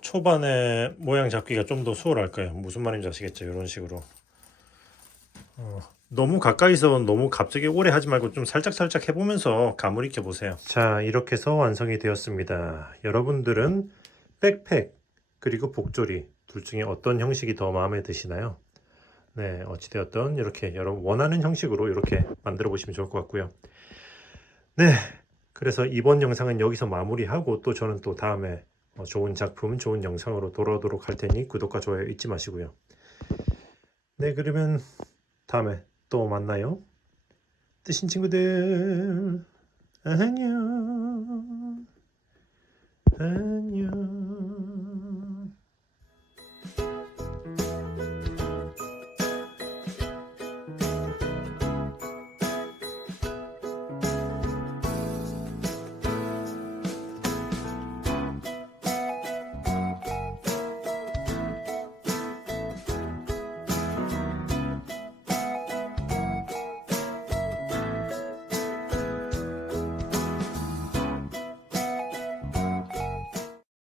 초반에 모양 잡기가 좀 더 수월할 거예요. 무슨 말인지 아시겠죠? 이런 식으로 너무 가까이서 너무 갑자기 오래 하지 말고 좀 살짝 해보면서 감을 익혀 보세요. 자, 이렇게 해서 완성이 되었습니다. 여러분들은 백팩 그리고 복조리 둘 중에 어떤 형식이 더 마음에 드시나요? 네, 어찌되었던 이렇게 여러분 원하는 형식으로 이렇게 만들어 보시면 좋을 것 같고요. 네, 그래서 이번 영상은 여기서 마무리하고 또 저는 또 다음에 좋은 작품, 좋은 영상으로 돌아오도록 할 테니 구독과 좋아요 잊지 마시고요. 네, 그러면 다음에 또 만나요. 뜨신 친구들 안녕. 안녕.